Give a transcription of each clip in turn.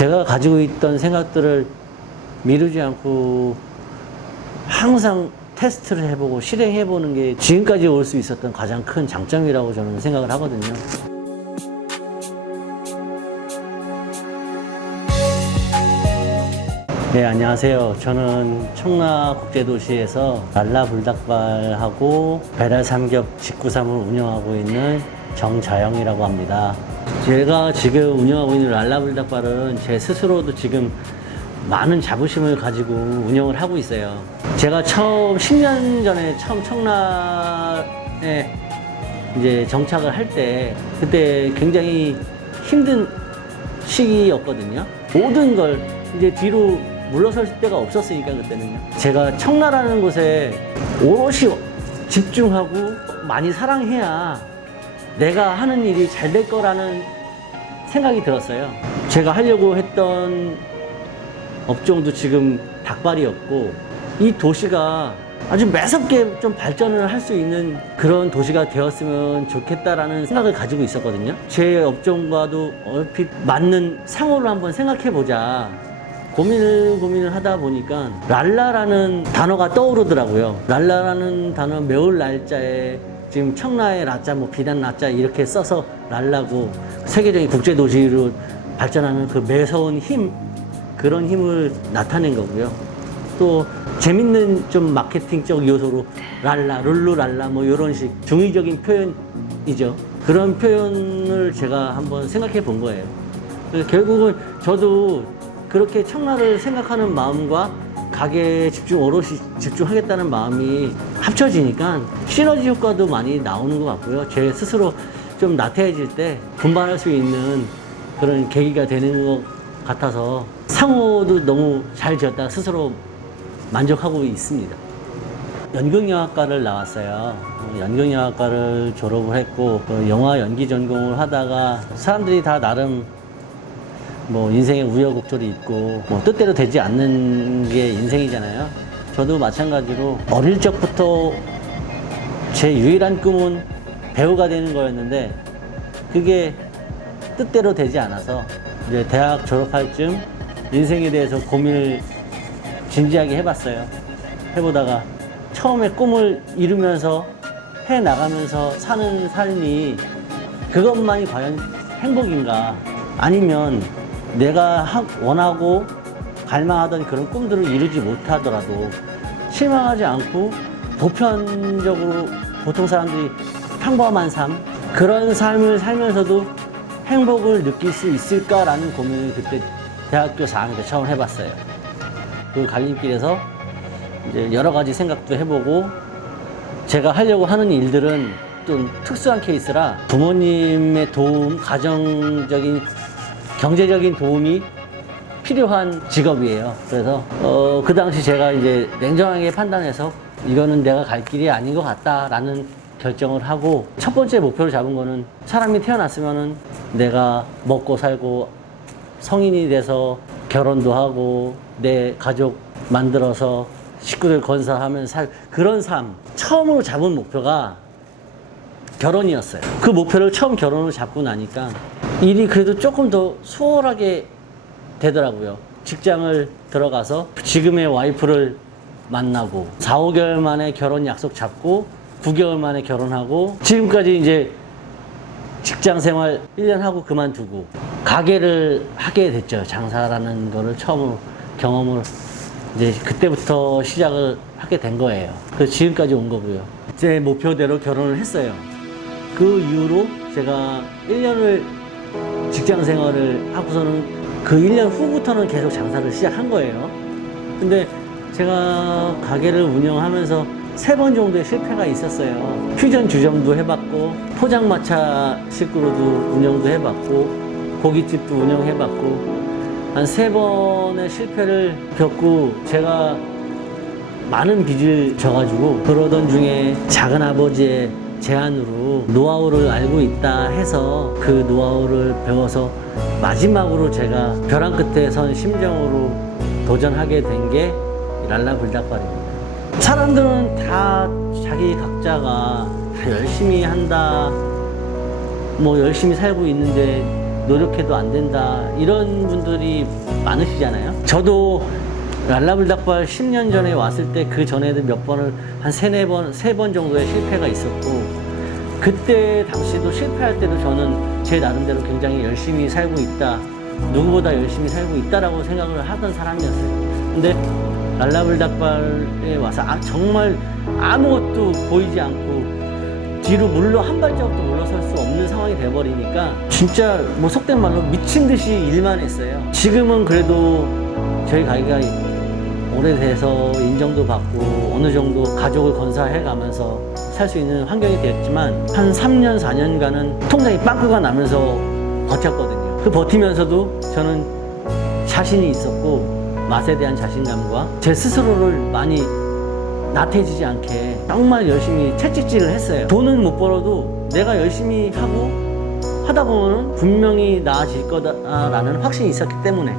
제가 가지고 있던 생각들을 미루지 않고 항상 테스트를 해보고 실행해보는 게 지금까지 올 수 있었던 가장 큰 장점이라고 저는 생각을 하거든요. 네, 안녕하세요. 저는 청라국제도시에서 랄라 불닭발하고 배달 삼겹 직구삼을 운영하고 있는 정자영이라고 합니다. 제가 지금 운영하고 있는 랄라 불닭발은 제 스스로도 지금 많은 자부심을 가지고 운영을 하고 있어요. 제가 처음 10년 전에 처음 청라에 이제 정착을 할 때 그때 굉장히 힘든 시기였거든요. 모든 걸 이제 뒤로 물러설 때가 없었으니까 그때는요. 제가 청라라는 곳에 오롯이 집중하고 많이 사랑해야 내가 하는 일이 잘 될 거라는 생각이 들었어요. 제가 하려고 했던 업종도 지금 닭발이었고, 이 도시가 아주 매섭게 좀 발전을 할 수 있는 그런 도시가 되었으면 좋겠다라는 생각을 가지고 있었거든요. 제 업종과도 얼핏 맞는 상호를 한번 생각해 보자. 고민을 하다 보니까 랄라라는 단어가 떠오르더라고요. 랄라라는 단어 매울 날짜에 지금 청라의 라자, 뭐 비단 라자 이렇게 써서 랄라고 세계적인 국제도시로 발전하는 그 매서운 힘, 그런 힘을 나타낸 거고요. 또 재밌는 좀 마케팅적 요소로 랄라, 룰루랄라 뭐 이런 식 중의적인 표현이죠. 그런 표현을 제가 한번 생각해 본 거예요. 그래서 결국은 저도 그렇게 청라를 생각하는 마음과 가게에 오롯이 집중하겠다는 마음이 합쳐지니까 시너지 효과도 많이 나오는 것 같고요. 제 스스로 좀 나태해질 때 분발할 수 있는 그런 계기가 되는 것 같아서 상호도 너무 잘 지었다 스스로 만족하고 있습니다. 연극영화과를 나왔어요. 연극영화과를 졸업을 했고 영화 연기 전공을 하다가 사람들이 다 나름 뭐 인생의 우여곡절이 있고 뭐 뜻대로 되지 않는 게 인생이잖아요. 저도 마찬가지로 어릴 적부터 제 유일한 꿈은 배우가 되는 거였는데 그게 뜻대로 되지 않아서 이제 대학 졸업할 쯤 인생에 대해서 고민을 진지하게 해봤어요. 해보다가 처음에 꿈을 이루면서 해나가면서 사는 삶이 그것만이 과연 행복인가, 아니면 내가 원하고 갈망하던 그런 꿈들을 이루지 못하더라도 실망하지 않고 보편적으로 보통 사람들이 평범한 삶, 그런 삶을 살면서도 행복을 느낄 수 있을까라는 고민을 그때 대학교 4학년 때 처음 해봤어요. 그 갈림길에서 이제 여러 가지 생각도 해보고, 제가 하려고 하는 일들은 좀 특수한 케이스라 부모님의 도움, 가정적인 경제적인 도움이 필요한 직업이에요. 그래서 그 당시 제가 이제 냉정하게 판단해서 이거는 내가 갈 길이 아닌 것 같다라는 결정을 하고, 첫 번째 목표를 잡은 거는 사람이 태어났으면은 내가 먹고 살고 성인이 돼서 결혼도 하고 내 가족 만들어서 식구들 건사하면서 그런 삶. 처음으로 잡은 목표가 결혼이었어요. 그 목표를 처음 결혼을 잡고 나니까 일이 그래도 조금 더 수월하게 되더라고요. 직장을 들어가서 지금의 와이프를 만나고 4, 5개월 만에 결혼 약속 잡고 9개월 만에 결혼하고, 지금까지 이제 직장 생활 1년 하고 그만두고 가게를 하게 됐죠. 장사라는 거를 처음으로 경험을 이제 그때부터 시작을 하게 된 거예요. 그래서 지금까지 온 거고요. 제 목표대로 결혼을 했어요. 그 이후로 제가 1년을 직장 생활을 하고서는 그 1년 후부터는 계속 장사를 시작한 거예요. 근데 제가 가게를 운영하면서 3번 정도의 실패가 있었어요. 퓨전 주점도 해봤고, 포장마차 식구로도 운영도 해봤고, 고깃집도 운영해봤고, 한 3번의 실패를 겪고 제가 많은 빚을 져가지고, 그러던 중에 작은아버지의 제안으로 노하우를 알고 있다 해서 그 노하우를 배워서 마지막으로 제가 벼랑 끝에 선 심정으로 도전하게 된 게 랄라 불닭발입니다. 사람들은 다 자기 각자가 다 열심히 한다, 뭐 열심히 살고 있는데 노력해도 안 된다 이런 분들이 많으시잖아요. 저도 랄라불닭발 10년 전에 왔을 때 그 전에도 몇 번을 한 세 번 정도의 실패가 있었고, 그때 당시도 실패할 때도 저는 제 나름대로 굉장히 열심히 살고 있다, 누구보다 열심히 살고 있다라고 생각을 하던 사람이었어요. 근데 랄라불닭발에 와서 정말 아무것도 보이지 않고 뒤로 한 발자국도 물러설 수 없는 상황이 돼버리니까 진짜 뭐 속된 말로 미친 듯이 일만 했어요. 지금은 그래도 저희 가게가 오래돼서 인정도 받고 어느 정도 가족을 건사해 가면서 살 수 있는 환경이 되었지만, 한 3년, 4년간은 통장이 빵꾸가 나면서 버텼거든요. 그 버티면서도 저는 자신이 있었고, 맛에 대한 자신감과 제 스스로를 많이 나태해지지 않게 정말 열심히 채찍질을 했어요. 돈은 못 벌어도 내가 열심히 하다 보면 분명히 나아질 거다라는 확신이 있었기 때문에.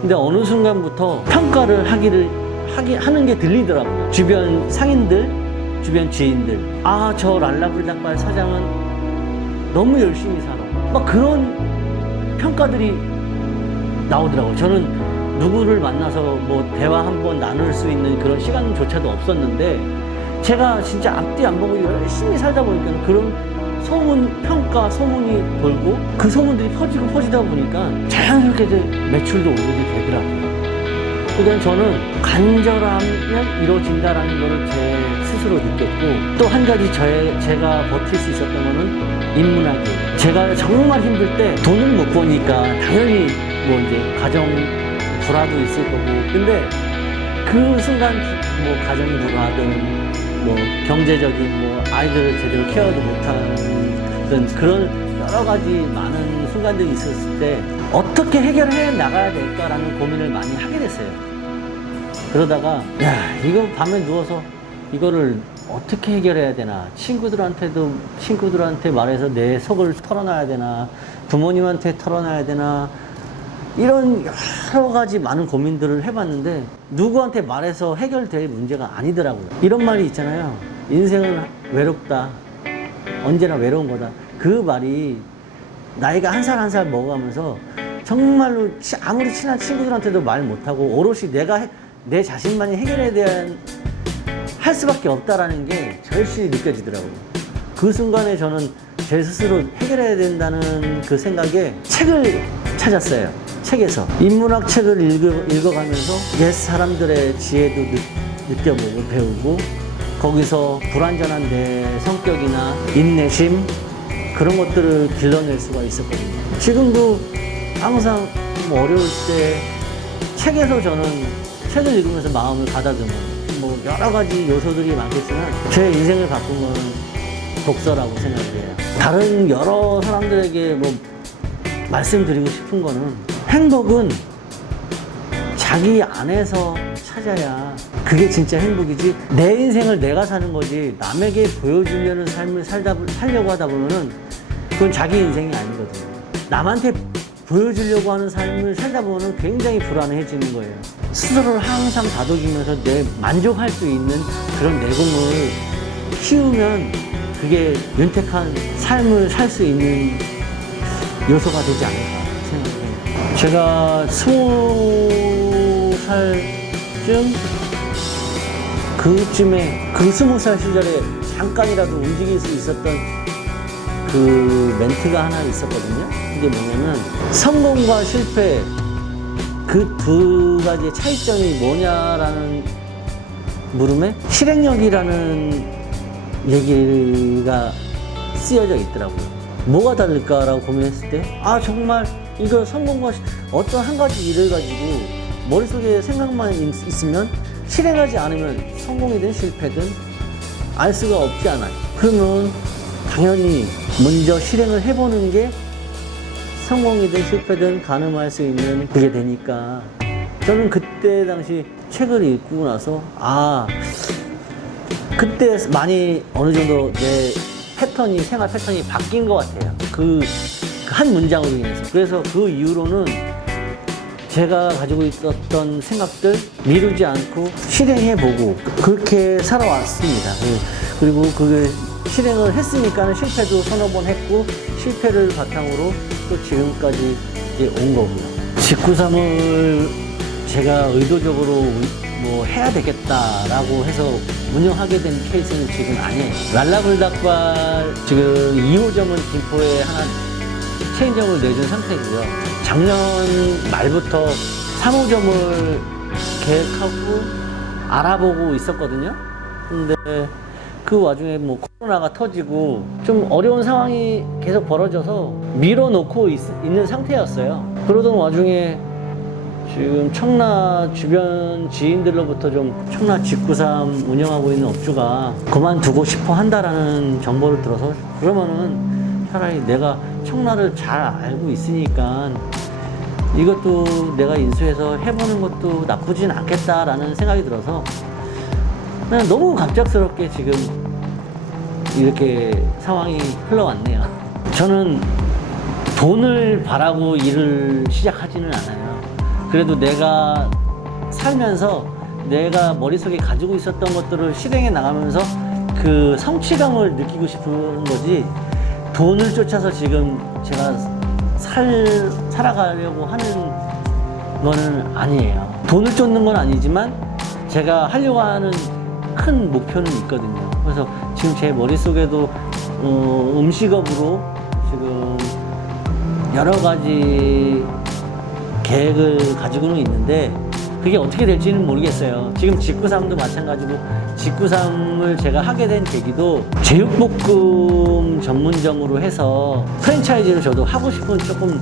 근데 어느 순간부터 평가를 하는 게 들리더라고요. 주변 상인들, 주변 지인들. 아, 저 랄라불닭발 사장은 너무 열심히 살아. 막 그런 평가들이 나오더라고요. 저는 누구를 만나서 뭐 대화 한번 나눌 수 있는 그런 시간조차도 없었는데, 제가 진짜 앞뒤 안 보고 열심히 살다 보니까 그런 평가 소문이 돌고, 그 소문들이 퍼지다 보니까 자연스럽게 이제 매출도 오르게 되더라고요. 그다음 저는 간절하면 이루어진다라는 거를 제 스스로 느꼈고, 또 한 가지 제가 버틸 수 있었던 거는 인문학이에요. 제가 정말 힘들 때 돈을 못 버니까 당연히 뭐 이제 가정 불화도 있을 거고, 근데 그 순간 뭐 가정 불화든 뭐 경제적인 뭐 아이들을 제대로 케어도 못하는 그런 여러 가지 많은 순간들이 있었을 때 어떻게 해결해 나가야 될까라는 고민을 많이 하게 됐어요. 그러다가 이거 밤에 누워서 이거를 어떻게 해결해야 되나, 친구들한테 말해서 내 속을 털어놔야 되나, 부모님한테 털어놔야 되나, 이런 여러 가지 많은 고민들을 해봤는데 누구한테 말해서 해결될 문제가 아니더라고요. 이런 말이 있잖아요. 인생은 외롭다. 언제나 외로운 거다. 그 말이 나이가 한 살 한 살 먹어가면서 정말로 아무리 친한 친구들한테도 말 못하고 오롯이 내 자신만이 해결해야 할 수밖에 없다라는 게 절실히 느껴지더라고요. 그 순간에 저는 제 스스로 해결해야 된다는 그 생각에 책을 찾았어요. 책에서 인문학 책을 읽어가면서 옛 사람들의 지혜도 느껴보고 배우고, 거기서 불완전한 내 성격이나 인내심 그런 것들을 길러낼 수가 있었거든요. 지금도 항상 뭐 어려울 때 책에서 저는 책을 읽으면서 마음을 가다듬어요. 뭐 여러 가지 요소들이 많겠지만 제 인생을 바꾼 건 독서라고 생각해요. 다른 여러 사람들에게 뭐 말씀드리고 싶은 거는, 행복은 자기 안에서 찾아야 그게 진짜 행복이지, 내 인생을 내가 사는 거지 남에게 보여주려는 삶을 살려고 하다 보면은 그건 자기 인생이 아니거든요. 남한테 보여주려고 하는 삶을 살다 보면 굉장히 불안해지는 거예요. 스스로를 항상 다독이면서 만족할 수 있는 그런 내공을 키우면 그게 윤택한 삶을 살 수 있는 요소가 되지 않을까 생각해요. 제가 20살쯤 그쯤에 그 20살 시절에 잠깐이라도 움직일 수 있었던 그 멘트가 하나 있었거든요. 이게 뭐냐면, 성공과 실패 그 두 가지의 차이점이 뭐냐라는 물음에 실행력이라는 얘기가 쓰여져 있더라고요. 뭐가 다를까라고 고민했을 때, 정말 이거 성공과 어떤 한 가지 일을 가지고 머릿속에 생각만 있으면 실행하지 않으면 성공이든 실패든 알 수가 없지 않아요. 그러면 당연히 먼저 실행을 해보는 게 성공이든 실패든 가늠할 수 있는 그게 되니까, 저는 그때 당시 책을 읽고 나서 그때 많이 어느 정도 내 생활 패턴이 바뀐 것 같아요. 그 한 문장으로 인해서. 그래서 그 이후로는 제가 가지고 있었던 생각들 미루지 않고 실행해보고 그렇게 살아왔습니다. 그리고 그게 실행을 했으니까 실패도 서너 번 했고, 실패를 바탕으로 또 지금까지 이제 온 거고요. 직구삼을 제가 의도적으로 뭐 해야 되겠다라고 해서 운영하게 된 케이스는 지금 아니에요. 랄라불닭발 지금 2호점은 김포에 하나 체인점을 내준 상태고요. 작년 말부터 3호점을 계획하고 알아보고 있었거든요. 근데 그 와중에 뭐 코로나가 터지고 좀 어려운 상황이 계속 벌어져서 밀어놓고 있는 상태였어요. 그러던 와중에 지금 청라 주변 지인들로부터 좀 청라 직구삼 운영하고 있는 업주가 그만두고 싶어 한다라는 정보를 들어서, 그러면은 차라리 내가 청라를 잘 알고 있으니까 이것도 내가 인수해서 해보는 것도 나쁘진 않겠다라는 생각이 들어서 그냥 너무 갑작스럽게 지금 이렇게 상황이 흘러왔네요. 저는 돈을 바라고 일을 시작하지는 않아요. 그래도 내가 살면서 내가 머릿속에 가지고 있었던 것들을 실행해 나가면서 그 성취감을 느끼고 싶은 거지, 돈을 쫓아서 지금 제가 살아가려고 하는 거는 아니에요. 돈을 쫓는 건 아니지만 제가 하려고 하는 큰 목표는 있거든요. 그래서 지금 제 머릿속에도 음식업으로 지금 여러 가지 계획을 가지고는 있는데 그게 어떻게 될지는 모르겠어요. 지금 직구삼도 마찬가지고, 직구삼을 제가 하게 된 계기도 제육볶음 전문점으로 해서 프랜차이즈를 저도 하고 싶은 조금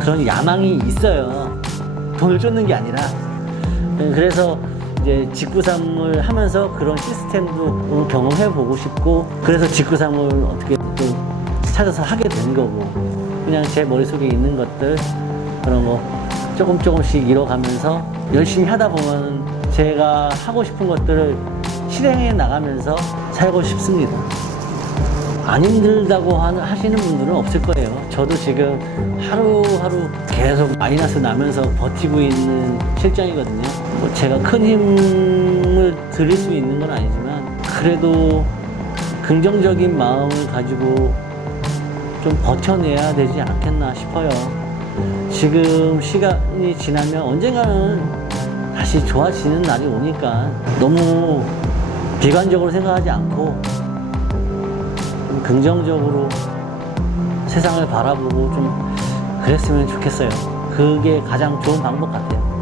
그런 야망이 있어요. 돈을 쫓는 게 아니라. 그래서 이제 직구삼을 하면서 그런 시스템도 경험해 보고 싶고, 그래서 직구삼을 어떻게 또 찾아서 하게 된 거고, 그냥 제 머릿속에 있는 것들 그런 거 조금씩 이뤄가면서 열심히 하다 보면 제가 하고 싶은 것들을 실행해 나가면서 살고 싶습니다. 안 힘들다고 하시는 분들은 없을 거예요. 저도 지금 하루하루 계속 마이너스 나면서 버티고 있는 실정이거든요. 뭐 제가 큰 힘을 드릴 수 있는 건 아니지만 그래도 긍정적인 마음을 가지고 좀 버텨내야 되지 않겠나 싶어요. 지금 시간이 지나면 언젠가는 다시 좋아지는 날이 오니까 너무 비관적으로 생각하지 않고 좀 긍정적으로 세상을 바라보고 좀 그랬으면 좋겠어요. 그게 가장 좋은 방법 같아요.